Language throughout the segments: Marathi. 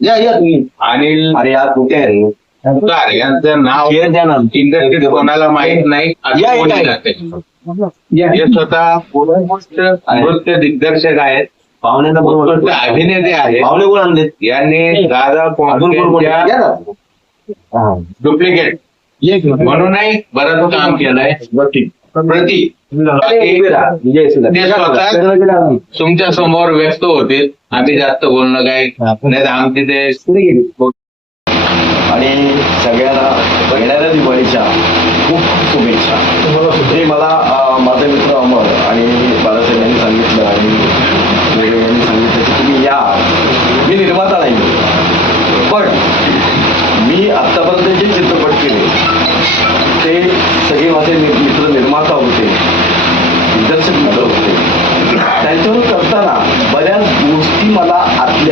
या या तुम्ही. अनिल. अरे यार कुठे आहे रे? यांचं नाव शेअर द्या ना. इंडस्ट्रीत कोणाला माहीत नाही. असं या, कोणी या. जाते. हे स्वतः उत्कृष्ट नृत्य दिग्दर्शक आहेत. बरोबर उत्कृष्ट अभिनेते आहेत. पाहुणे कोण आणलेत. यांनी दादा अजून कोण कोण या कोणत्या ना. हा. डुप्लिकेट म्हणूनही बरंच काम केलंय. प्रति. तुमच्यासमोर व्यक्त होतील आम्ही जास्त बोलणं काय नाही तर आमची ते. आणि सगळ्यांना येणाऱ्या दिवाळीच्या खूप खूप शुभेच्छा. हे मला माझे मित्र अमर आणि बाळासाहेब यांनी सांगितलं आणि यांनी सांगितलं की तुम्ही या.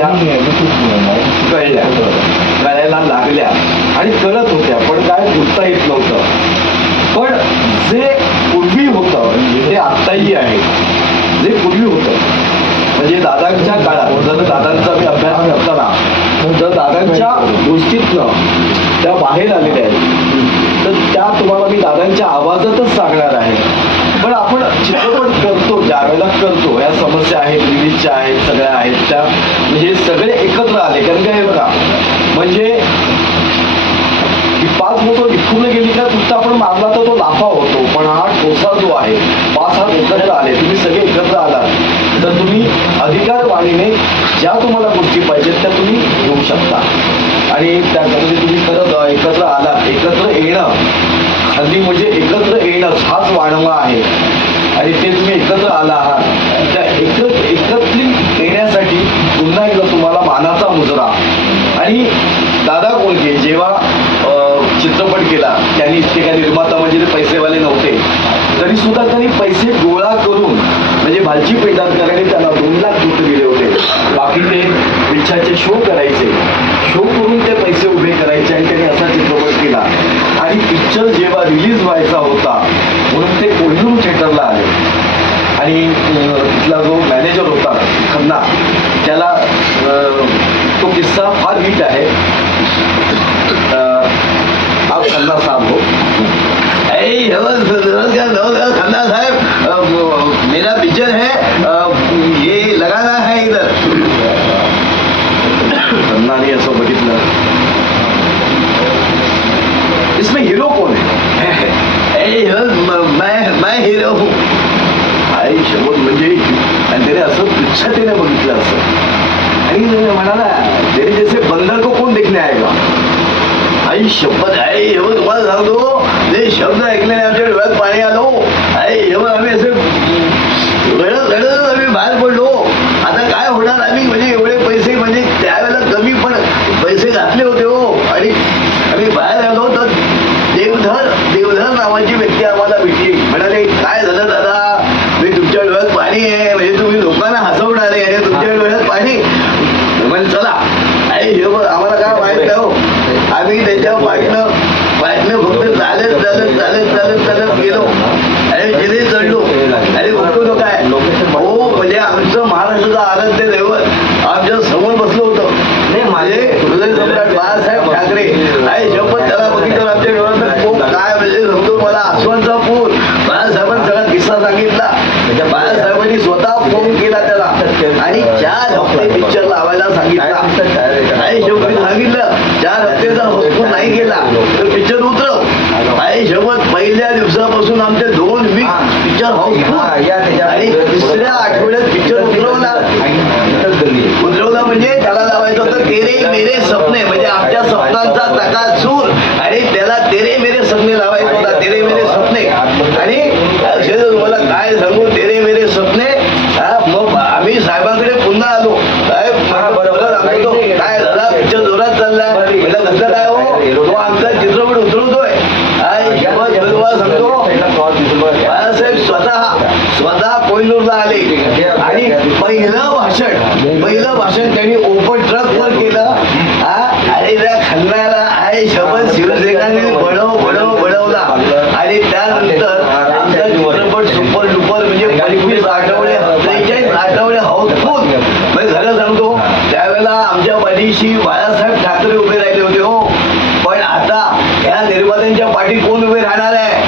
आतल्या कळल्या कळायला लागल्या. आणि कळत होत्या पण काय बोलता येत नव्हतं. पण जे पूर्वी होतं म्हणजे ते आत्ताही आहे जे पूर्वी होतं म्हणजे दादांच्या काळात म्हणजे जर दादांचा मी अभ्यास करताना तर दादांच्या गोष्टीतनं त्या बाहेर आलेल्या आहेत. तर त्या तुम्हाला मी दादांच्या आवाजातच सांगणार आहे. पण आपण चित्रपट करतो ज्या वेळेला करतो या समस्या आहेत रिलीजच्या आहेत सगळ्या आहेत त्या म्हणजे सगळे एकत्र आले. कारण काय बघा म्हणजे पाच बोटं विखुरली गेली का नुसतं आपण मारला तर तो लाफा होतो पण हा ठोसा जो आहे पाच हात एकत्र आले तुम्ही सगळे एकत्र आलात तर तुम्ही अधिकार वाणीने ज्या तुम्हाला गोष्टी पाहिजेत त्या तुम्ही घेऊ शकता. आणि त्याच्यामध्ये तुम्ही खरंच एकत्र आला एकत्र येणं हल्ली म्हणजे एकत्र येणं हाच वाणवा आहे. आणि ते तुम्ही एकत्र आला आहात त्या एकत्र एकत्रित येण्यासाठी पुन्हा एकदा तुम्हाला मानाचा मुजरा. आणि दादा कोळके जेव्हा चित्रपट केला त्यांनी इतके काही निर्माता म्हणजे ते पैसेवाले नव्हते तरी सुद्धा शो करायचे. शो आणि म्हणाला तेरे जसे बंदर तो कोण देखणे का आई शब्द आहे हे तुम्हाला सांगतो ते शब्द ऐकल्याने आमच्या डोळ्यात पाणी आलं सांगितला पंचवीस आठवडे त्रेचाळीस आठवडे हाऊसफुल म्हणजे खरं सांगतो. त्यावेळेला आमच्या पाठीशी बाळासाहेब ठाकरे उभे राहिले होते हो. पण आता या निर्मात्यांच्या पाठी कोण उभे राहणार आहे?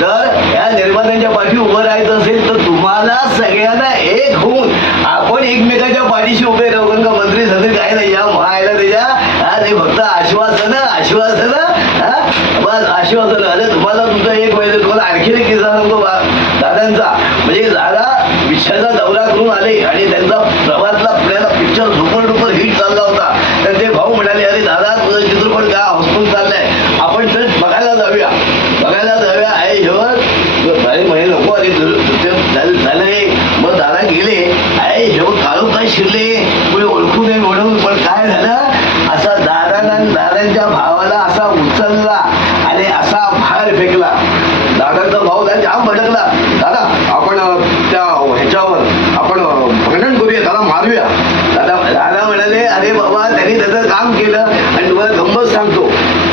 तर या निर्मात्यांच्या पाठी उभं राहायचं असेल तर तुम्हाला सगळ्यांना एक होऊन आपण एकमेकाच्या पाठीशी उभे राहून का मंत्री सदर काय नाही. या म्हणायला त्याच्या हा ते फक्त आश्वासन आश्वासन हा? बस आश्वासन. अरे तुम्हाला तुमचं एक पाहिजे तुम्हाला आणखीन एक किस्सा सांगतो दादांचा. आणि असा बाहेर फेकला. दादाचा भाऊ जाम भटकला दादा आपण त्या ह्याच्यावर आपण भंडण करूया त्याला मारूया. दादा दादा म्हणाले अरे बाबा त्यांनी त्याचं काम केलं आणि तुम्हाला गंमत सांगतो.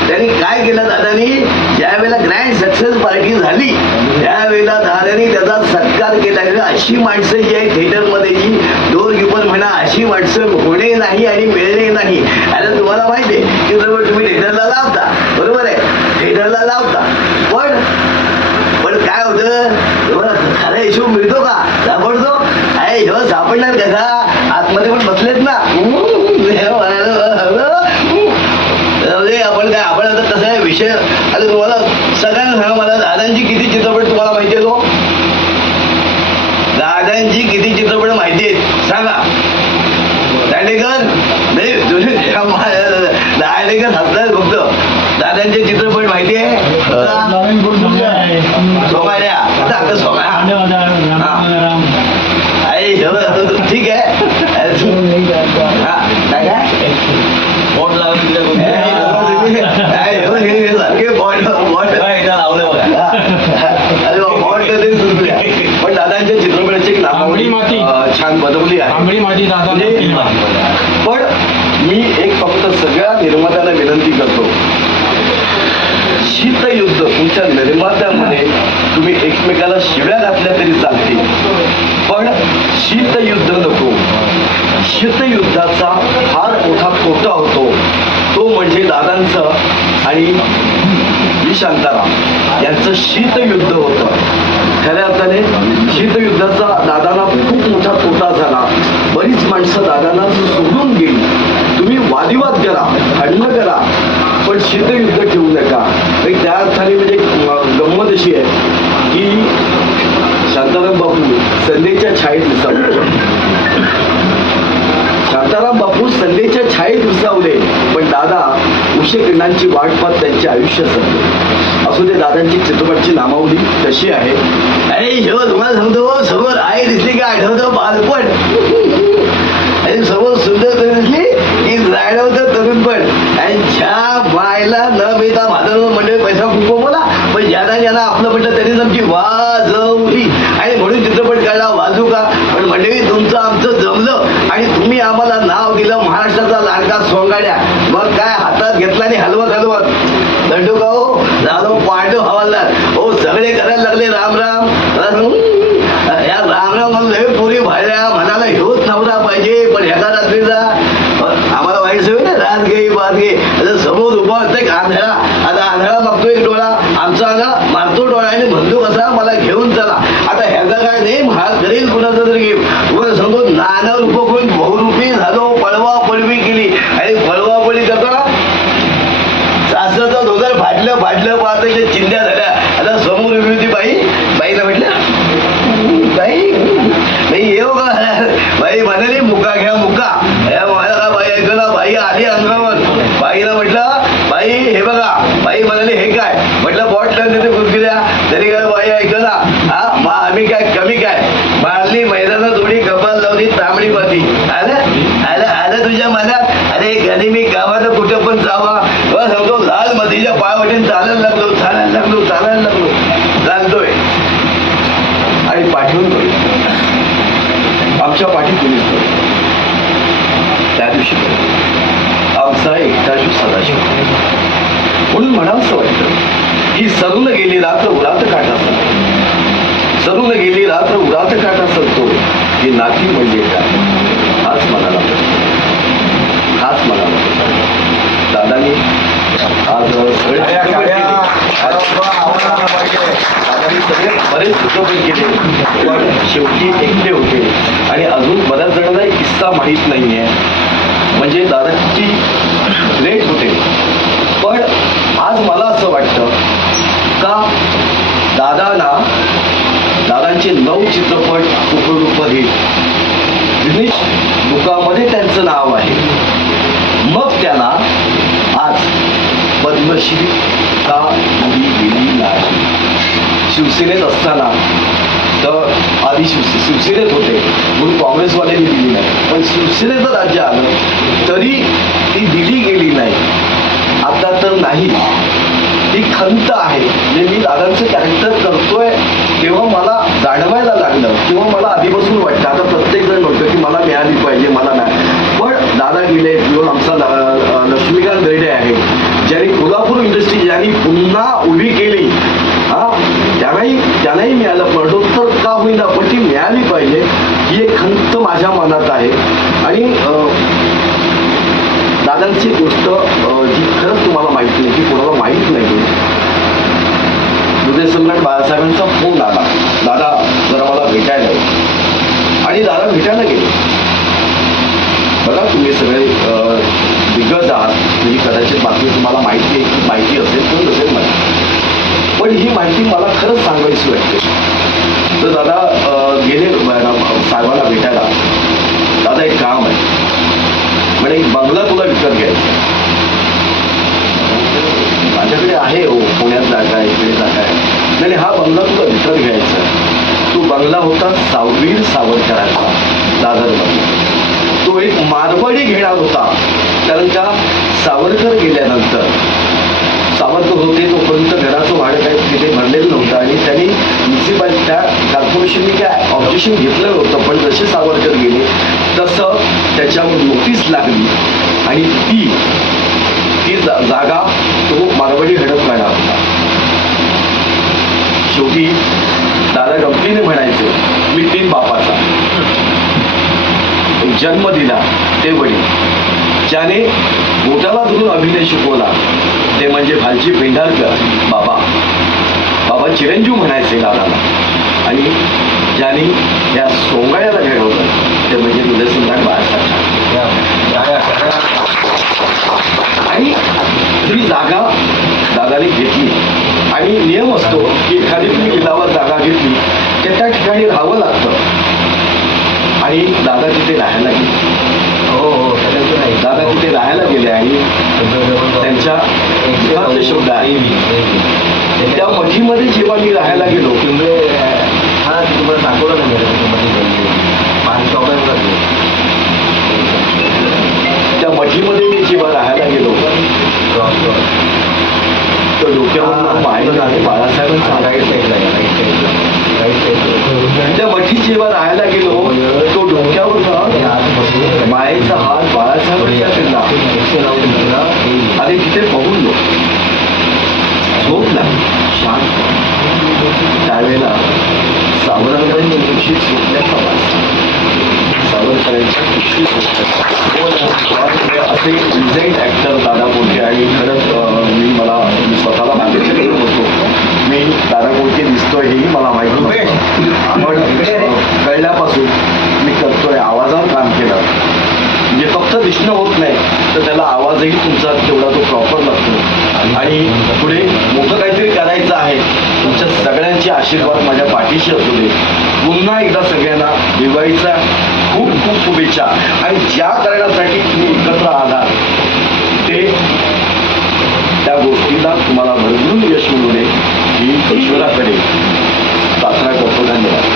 त्यांनी काय केलं दादानी? ज्यावेळेला ग्रँड सक्सेस पार्टी झाली त्यावेळेला दादानी त्याचा सत्कार केला. म्हणजे अशी माणसं जी आहे थिएटरमध्ये जी डोर किपर म्हणा अशी माणसं होणे नाही आणि मिळणे नाही. दांडेकर? नाही दांडेकर हसतात फक्त. दादांचे चित्रपट माहिती आहे? बदलली आहे. माझी म्हणजे पण मी एक फक्त सगळ्या निर्मात्याला विनंती करतो. शीतयुद्ध तुमच्या निर्मात्यामध्ये तुम्ही एकमेकाला शिव्या घातल्या तरी चालते पण शीतयुद्ध नको. शीतयुद्धाचा फार मोठा कोटा होतो. तो म्हणजे दादांचं आणि शांताराम यांचं शीतयुद्ध होतं. छायेत विसावले शांताराम बापू संधीच्या छायेत उसावले पण दादा उशेकिरणांची वाट पाहत त्यांचे आयुष्य संपले. असू दे दादांची चित्रपटची नामावली तशी आहे. अरे हे तुम्हाला सांगतो समोर आई दिसली का आठवतो बालपण. आणि समोर सुंदर दिसली की तरुणपण आणि ज्या बायला न vuelven शिकले. आमचा एकटाशू सदा शिकले म्हणून म्हणा असं वाटतं ही सरून गेली रात्र उरात काठा असत सरून गेली रात्र उरात काठा असतो ही नाती म्हणजे काय? हाच मनाला हाच मला दादानी आज बरेच सुचोपण केले पण शेवटी एकटे होते. आणि अजून बऱ्याच जणांना किस्सा माहीत नाहीये. म्हणजे दादाची लेट होते. पण आज मला असं वाटतं का दादाला दादांचे नऊ चित्रपट सुपरडुपर हिट गिनीश बुकामध्ये त्यांचं नाव आहे. मग त्याला आज पद्मश्री का दिली गेली नाही? शिवसेनेत असताना तर आधी शिवसे शिवसेनेत होते. म्हणून काँग्रेसवाल्यांनी दिली नाही. पण शिवसेनेचं राज्य आलं तरी ती दिली गेली नाही. आता तर नाही. ती खंत आहे. म्हणजे मी दादांचं कॅरेक्टर करतोय तेव्हा मला जाणवायला लागलं. किंवा मला आधीपासून वाटतं आता प्रत्येक जण म्हणतो की मला मिळाली पाहिजे मला नाही पण दादा गेले किंवा आमचा लक्ष्मीकांत बेर्डे आहे ज्यांनी कोल्हापूर इंडस्ट्री ज्यांनी पुन्हा उभी केली त्यालाही त्यांनाही त्यांनाही मिळालं. मरणोत्तर का होईना पण ती मिळाली पाहिजे ही एक खंत माझ्या मनात आहे. आणि दादांची गोष्ट जी खरंच तुम्हाला माहिती नाही की कोणाला माहीत नाही हृदयसम्राट बाळासाहेबांचा फोन आला दादा जरा मला भेटायला आणि दादा भेटायला गेले. बघा तुम्ही सगळे दिग्गज आहात. म्हणजे कदाचित बातमी तुम्हाला माहिती आहे की माहिती असेल पण नसेल माहिती पण ही माहिती मला खरंच सांगायची वाटते तर दादा गेले साहेबांना भेटायला. दादा एक काम आहे. म्हणे एक बंगला तुला विकत घ्यायचा माझ्याकडे आहे हो पुण्यात जागा आहे इकडे जागा आहे नाही हा बंगला तुला विकत घ्यायचा तो बंगला होता साववीर सावरकरांचा दादर तो एक मारवाडी घेणार होता. कारण का? सावरकर गेल्यानंतर. सावरकर होते तोपर्यंत घराचं भाडं काही तिथे भरलेलं नव्हतं. आणि त्यांनी म्युन्सिपालिटी त्या कॉर्पोरेशनने काय ऑब्जेक्शन घेतलं होतं पण जसे सावरकर गेले तसं त्याच्यावर नोटीस लागली. आणि ती ती जा- जागा तो मारवाडी हडप करणार होता. शेवटी दादा गंभीरने म्हणायचे मी तीन बापाचा. जन्म दिला ते वडील. ज्याने बोटाला धरून अभिनय शिकवला ते म्हणजे भालजी पेंढारकर बाबा. बाबा चिरंजीव म्हणायचे दादाला आणि ज्याने या सोंगाळ्याला घडवलं ते म्हणजे हृदयसम्राट बाळासाहेब आणि ही जागा दादाने घेतली. आणि नियम असतो की एखादी तुम्ही लिलावात जागा घेतली तर त्या ठिकाणी राहावं लागतं. आणि दादा तिथे राहायला गेले. हो हो त्याच्यात नाही दादा तिथे राहायला गेले आणि त्यांच्या मुखातले शब्द आहे. त्या मठीमध्ये जेव्हा मी राहायला गेलो हा तुम्हाला दाखवलं नाही पाच चौदा त्या मठीमध्ये मी जेव्हा राहायला गेलो क्रॉस तर डोक्यावर पाहिलं आणि बाळासाहेबांचा हात राईट साईडला राईट साईडला राईट साईडला. त्या मठीत जेव्हा राहायला गेलो तो डोक्यावर मायेचा हात बाळासाहेबांच्या फिरला आणि तिथे पहुडलो झोप लागली शांत. त्यावेळेला सावरकरांनी कुशीत झोपल्याचा वास. सावरकरांच्या कुशीत झोपल्याचा असे डिझाईन ऍक्टर दादा बोलके प्रश्न होत नाही. तर त्याला आवाजही तुमचा तेवढा तो प्रॉपर लागतो. आणि पुढे मोठं काहीतरी करायचं आहे. तुमच्या सगळ्यांचे आशीर्वाद माझ्या पाठीशी असू दे. पुन्हा एकदा सगळ्यांना दिवाळीचा खूप खूप शुभेच्छा. आणि ज्या कारणासाठी तुम्ही एकत्र आधार ते त्या गोष्टीला तुम्हाला भरभरून यश मिळू दे ही ईश्वराकडे प्रार्थना करतो. धन्यवाद.